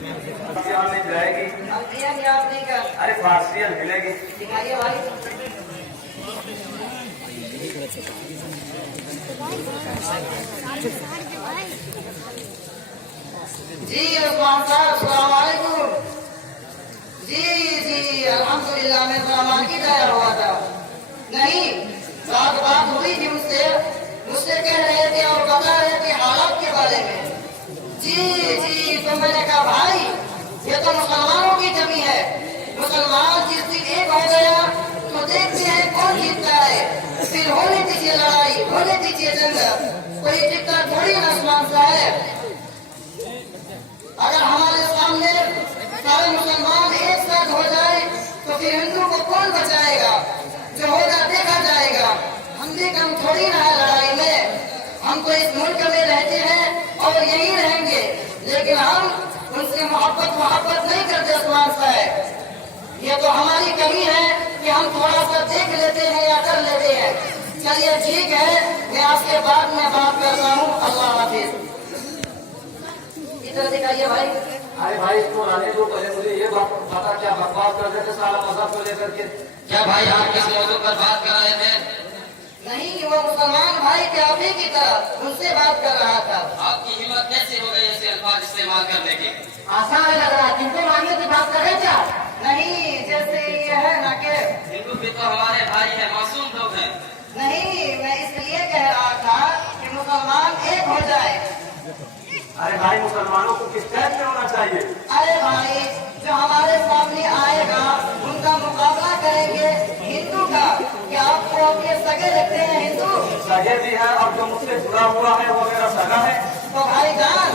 नहीं जाएगी। अरे फारसियन मिलेगी। दिखाइए भाई। जी उस्मान साहब अस्सलाम वालेकुम। जी अल्हम्दुलिल्लाह मैं सामान की तैयार हुआ था। नहीं बात हुई थी मुझसे कह रहे थे और बता रहे थे हालात के बारे में। जी तो मैंने कहा भाई ये तो मुसलमानों की जमी है, मुसलमान जिस दिन एक हो गया तो देखते हैं कौन जीतता है। फिर होने दीजिए लड़ाई, होने दीजिए जंग, कोई टिकता थोड़ी ना उस्मान साहब। अगर हमारे सामने सारे मुसलमान एक साथ हो जाए तो फिर हिंदू को कौन बचाएगा? जो होगा देखा जाएगा। हम भी कम थोड़ी ना है लड़ाई में। हम तो इस मुल्क में रहते हैं और यही रहेंगे, लेकिन हम उनसे मोहब्बत नहीं करते उस्मान साहब। ये तो हमारी कमी है कि हम थोड़ा सा देख लेते हैं या कर लेते हैं। चलिए ठीक है, मैं आपके बाद में बात करता हूँ। अल्लाह हाफिज। इधर दिखाइए भाई। अरे भाई इसको आने दो, पहले मुझे ये बात पता क्या बकवास कर रहे थे सारा मजहब को लेकर के। क्या भाई आप किस मौजूद पर बात कर रहे थे? नहीं वो मुसलमान भाई के आप ही की तरह उनसे बात कर रहा था। आपकी हिम्मत कैसे हो गई ऐसे अल्फाज इस्तेमाल करने की? आसान लग रहा है, किनको मांगे की बात कर रहे क्या? नहीं जैसे ये है ना कि हिंदू भी तो हमारे भाई है, मासूम लोग हैं। नहीं मैं इसलिए कह रहा था कि मुसलमान एक हो जाए। अरे भाई मुसलमानों को किस टाइप में होना चाहिए? अरे भाई जो हमारे सामने आएगा उनका मुकाबला करेंगे हिंदू का। क्या आपको अपने सगे लगते हैं हिंदू? सगे भी है और जो मुझसे जुड़ा हुआ है वो मेरा सगा है। तो भाई जान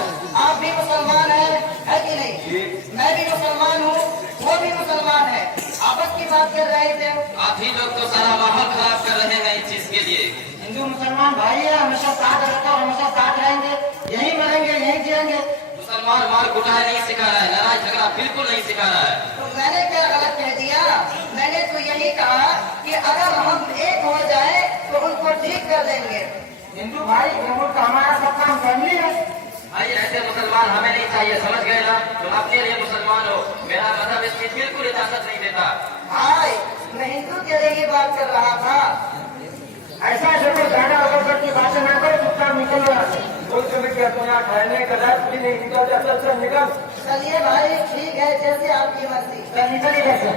आप भी मुसलमान है कि नहीं? मैं भी मुसलमान हूँ, वो भी मुसलमान है। आपस की बात कर रहे थे। आप ही लोग तो सारा माहौल खराब कर रहे हैं इस चीज के लिए। हिंदू मुसलमान भाई है, हमेशा साथ रहता है, हमेशा साथ रहेंगे, यही मरेंगे यही जिएंगे। मुसलमान मार कुटाई नहीं सिखा रहा है, लड़ाई झगड़ा बिल्कुल नहीं सिखा रहा है। तो मैंने क्या गलत कह दिया? मैंने तो यही कहा कि अगर हम एक हो जाए तो उनको ठीक कर देंगे। हिंदू भाई तो हमारा सब काम फैमिली है। भाई ऐसे मुसलमान हमें नहीं चाहिए, समझ गए ना? तुम अपने लिए मुसलमान हो, मेरा मजहब इसकी बिल्कुल इजाजत नहीं देता। भाई मैं हिंदू के लिए ही बात कर रहा था। ऐसा जरूर ज्यादा अवसर की बातें ना करो, चुपचाप निकल रहा है। बोल के क्या तुम यहाँ ठहरने का रात भी नहीं निकल जाता? चल निकल। चलिए भाई ठीक है, जैसे आपकी मर्जी। निकल कैसे?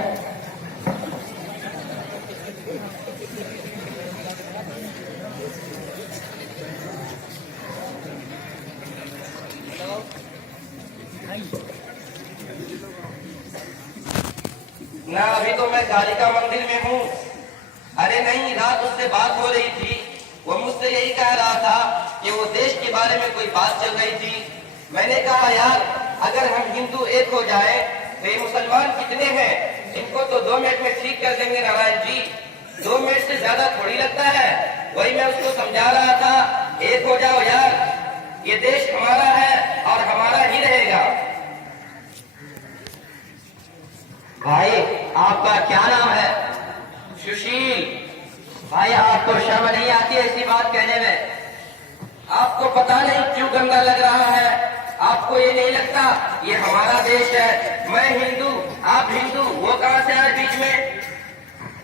ना अभी तो मैं कालिका मंदिर में हूँ। अरे नहीं, रात उससे बात हो रही थी, वो मुझसे यही कह रहा था कि वो देश के बारे में कोई बात चल रही थी। मैंने कहा यार अगर हम हिंदू एक हो जाए तो ये मुसलमान कितने हैं, इनको तो 2 मिनट में ठीक कर देंगे नारायण जी। 2 मिनट से ज्यादा थोड़ी लगता है। वही मैं उसको समझा रहा था, एक हो जाओ यार, ये देश हमारा है और हमारा ही रहेगा। भाई आपका क्या नाम है? सुशील। भाई आपको शर्म नहीं आती ऐसी बात कहने में? आपको पता नहीं क्यों गंदा लग रहा है? आपको ये नहीं लगता ये हमारा देश है? मैं हिंदू आप हिंदू, वो कहां से आए बीच में?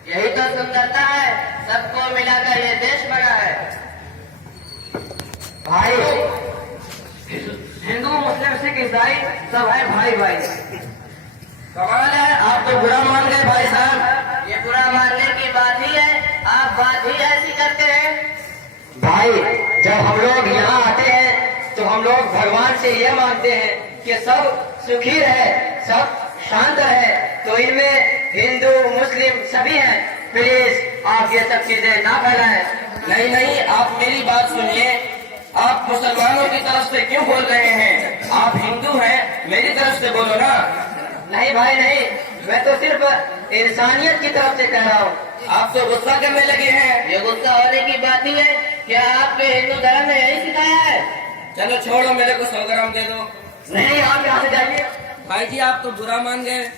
यही तो सुंदरता है, सबको मिलाकर ये देश बना है। भाई हिंदू मुस्लिम सिख ईसाई सब है भाई भाई। कमाल है, आप तो बुरा मान गए भाई साहब। ये बुरा मानने की बात ही है, आप बात ही ऐसी करते हैं। भाई जब हम लोग यहाँ आते हैं तो हम लोग भगवान से ये मांगते हैं कि सब सुखी रहे, सब शांत रहे। तो इनमें हिंदू मुस्लिम सभी हैं। प्लीज आप ये सब चीजें ना फैलाएं। नहीं आप मेरी बात सुनिए, आप मुसलमानों की तरफ से क्यों बोल रहे हैं? आप हिंदू हैं, मेरी तरफ से बोलो ना। नहीं भाई नहीं, मैं तो सिर्फ इंसानियत की तरफ से कह रहा हूँ। आप तो गुस्सा करने लगे हैं। ये गुस्सा होने की बात ही है, क्या आपके हिंदू धर्म ने यही सिखाया है? चलो छोड़ो, मेरे को 100 ग्राम दे दो। नहीं आप यहाँ से जाइए। भाई जी आप तो बुरा मान गए,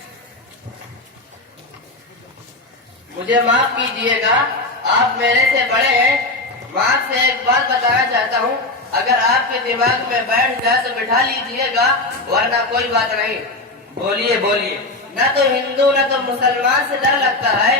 मुझे माफ कीजिएगा, आप मेरे से बड़े हैं। मैं आपसे एक बात बताना चाहता हूँ, अगर आपके दिमाग में बैठ जाए तो बिठा लीजिएगा, वरना कोई बात नहीं। बोलिए बोलिए। न तो हिंदू न तो मुसलमान से डर लगता है,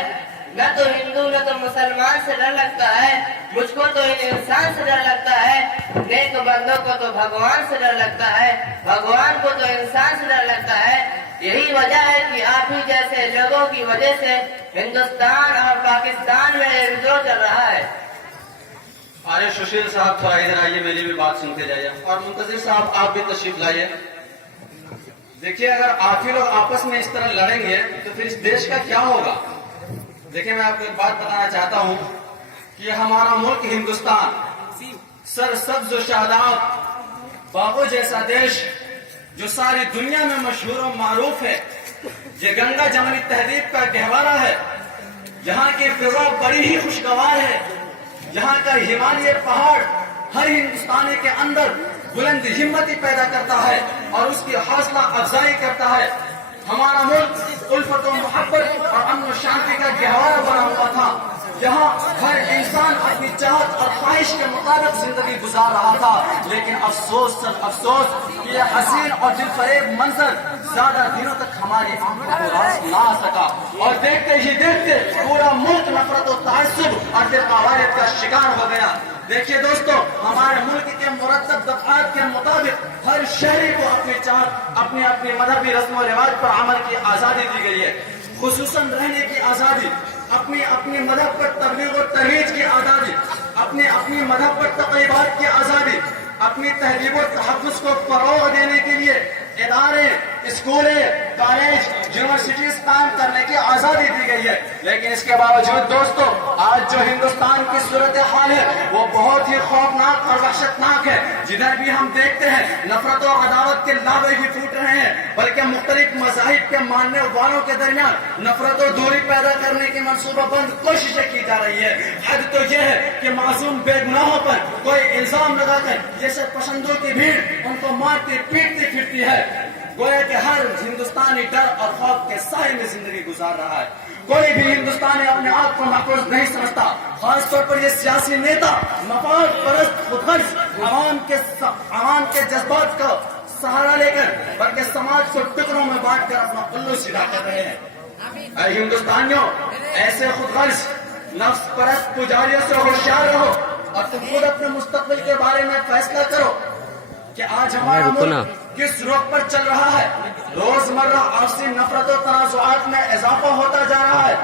न तो हिंदू न तो मुसलमान से डर लगता है, मुझको तो इन इंसान से डर लगता है, नेक बंदों को तो भगवान से डर लगता है, भगवान को तो इंसान से डर लगता है। यही वजह है कि आप ही जैसे लोगों की वजह से हिंदुस्तान और पाकिस्तान में विद्रोह चल रहा है। अरे सुशील साहब थोड़ा इधर आइए, मेरी भी बात सुनते जाइए। और मुंतजिर साहब आप भी तशरीफ लाइए। देखिए, अगर आप ही लोग आपस में इस तरह लड़ेंगे तो फिर इस देश का क्या होगा। देखिए, मैं आपको एक बात बताना चाहता हूं कि हमारा मुल्क हिंदुस्तान सरसब्ज और शादाब बागों जैसा देश जो सारी दुनिया में मशहूर और मारूफ है, ये गंगा जमनी तहजीब का गहवारा है, यहाँ की फिजा बड़ी ही खुशगवार है, यहाँ का हिमालय पहाड़ हर हिंदुस्तानी के अंदर बुलंद हिम्मती पैदा करता है और उसकी हौसला अफजाई करता है। हमारा मुल्क उल्फत और मोहब्बत और अमन शांति का गहवारा बना हुआ था, यहाँ हर इंसान अपनी चाहत और ख्वाहिश के मुताबिक जिंदगी गुजार रहा था। लेकिन अफसोस सर अफसोस कि यह हसीन और दिलफरेब मंजर ज्यादा दिनों तक हमारी आंखों को रास ना आ सका और देखते ही देखते पूरा मुल्क नफरत और ताज्जुब और दिलआवारियत का शिकार हो गया। देखिए दोस्तों, हमारे मुल्क के मुरत्तब दफात के मुताबिक हर शहरी को अपनी चाहत, अपनी अपनी मजहबी रस्म और रिवाज पर अमल की आजादी दी गई है, खुसूसन रहने की आजादी, अपनी अपनी मजहब पर तबलीग और तहरीज की आजादी, अपनी अपनी मजहब पर तकरीबात की आजादी, अपनी तहजीब और तहफ़्फ़ुज़ को फरोग़ देने के लिए इदारे, स्कूलें, कॉलेज, यूनिवर्सिटीज कायम करने की आजादी दी गई है। लेकिन इसके बावजूद दोस्तों, आज जो हिंदुस्तान की सूरत हाल है वो बहुत ही खौफनाक और वहशतनाक है। जिधर भी हम देखते हैं नफरत और अदावत के लावे ही फूट रहे हैं, बल्कि मुख्तलिफ मज़ाहिब के मानने वालों के दरमियान नफरत और दूरी पैदा करने की मनसूबाबंद कोशिशें की जा रही है। हद तो यह है कि मासूम बेगुनाहों पर कोई इल्जाम लगाकर ये सब पसंदों की भीड़ उनको मारती पीटती फिरती है। गोया कि हर हिंदुस्तानी डर और खौफ के साए में जिंदगी गुजार रहा है। कोई भी हिंदुस्तानी अपने आप को महफूज नहीं समझता, खासतौर पर ये सियासी नेता मफाद परस्त खुदगर्ज आवाम के जज्बात का सहारा लेकर बल्कि समाज को टुकड़ों में बांटकर अपना उल्लू सीधा कर रहे हैं। ऐ हिंदुस्तानियों, ऐसे खुदगर्ज नफ्स परस्त पुजारियों से होशियार रहो और तुम खुद अपने मुस्तकबिल के बारे में फैसला करो कि आज हमारा मुल्क किस रुख पर चल रहा है। रोजमर्रा आपसी नफरत और तनाज़ुआत में इजाफा होता जा रहा है,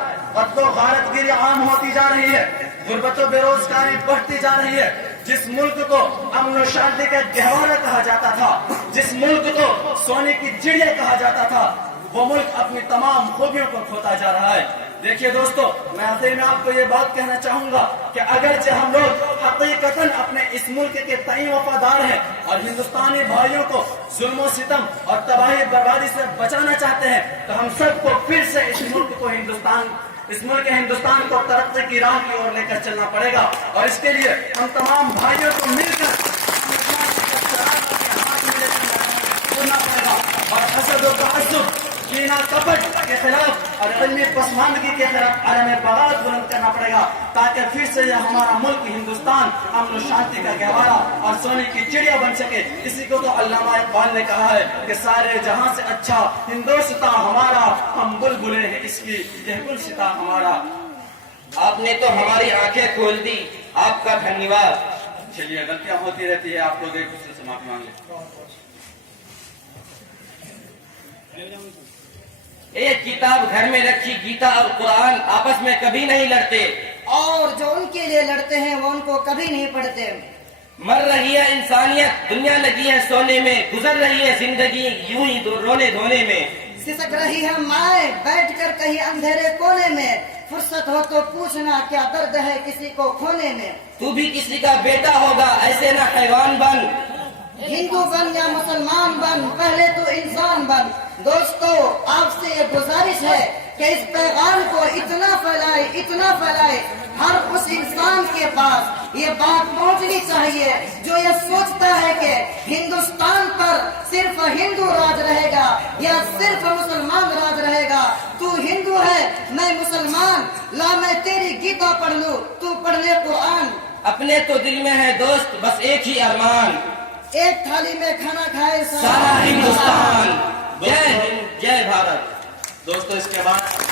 तो गारतगिरी आम होती जा रही है, गुर्बत और बेरोजगारी बढ़ती जा रही है। जिस मुल्क को अमन और शांति का गहवारा कहा जाता था, जिस मुल्क को सोने की चिड़िया कहा जाता था, वो मुल्क अपनी तमाम खूबियों को खोता जा रहा है। देखिए दोस्तों, मैं आखिर में आपको ये बात कहना चाहूंगा कि अगरचे हम लोग हकीकतन अपने इस मुल्क के तई वफादार हैं और हिंदुस्तानी भाइयों को जुल्म सितम और तबाही बर्बादी से बचाना चाहते हैं, तो हम सबको फिर से इस मुल्क हिंदुस्तान को तरक्की की राह की ओर लेकर चलना पड़ेगा। और इसके लिए हम तमाम भाइयों को मिलकर करना पड़ेगा और हसद और तअस्सुब, कीना कपट के खिलाफ और इल्मी पसमानदगी के खिलाफ आलम बगावत बुलंद करना पड़ेगा, ताकि फिर से यह हमारा मुल्क हिंदुस्तान अमन शांति का गहवारा और सोने की चिड़िया बन सके। इसी को तो अल्लामा इकबाल ने कहा है कि सारे जहां से अच्छा हिंदुस्तान हमारा, हम बुलबुले हैं इसकी यह गुलसिता हमारा। आपने तो हमारी आंखें खोल दी, आपका धन्यवाद। चलिए, गलतियां होती रहती है, आप लोग एक दूसरे से माफी मांग लें। एक किताब घर में रखी गीता और कुरान आपस में कभी नहीं लड़ते, और जो उनके लिए लड़ते हैं वो उनको कभी नहीं पढ़ते। मर रही है इंसानियत, दुनिया लगी है सोने में, गुजर रही है जिंदगी यूं ही रोने धोने में। सिसक रही है माए बैठकर कहीं अंधेरे कोने में, फुर्सत हो तो पूछना क्या दर्द है किसी को खोने में। तू भी किसी का बेटा होगा, ऐसे ना हैवान बन, हिंदू बन या मुसलमान बन, पहले तो इंसान बन। दोस्तों, आपसे ये गुजारिश है कि इस पैगाम को इतना फैलाए हर उस इंसान के पास ये बात पहुंचनी चाहिए जो ये सोचता है कि हिंदुस्तान पर सिर्फ हिंदू राज रहेगा, यह सिर्फ मुसलमान राज रहेगा। तू हिंदू है, मैं मुसलमान, ला मैं तेरी गीता पढ़ लूं, तू पढ़ ले कुरान। अपने तो दिल में है दोस्त बस एक ही अरमान, एक थाली में खाना खाए सारा हिंदुस्तान। जय हिंद, जय भारत। दोस्तों इसके बाद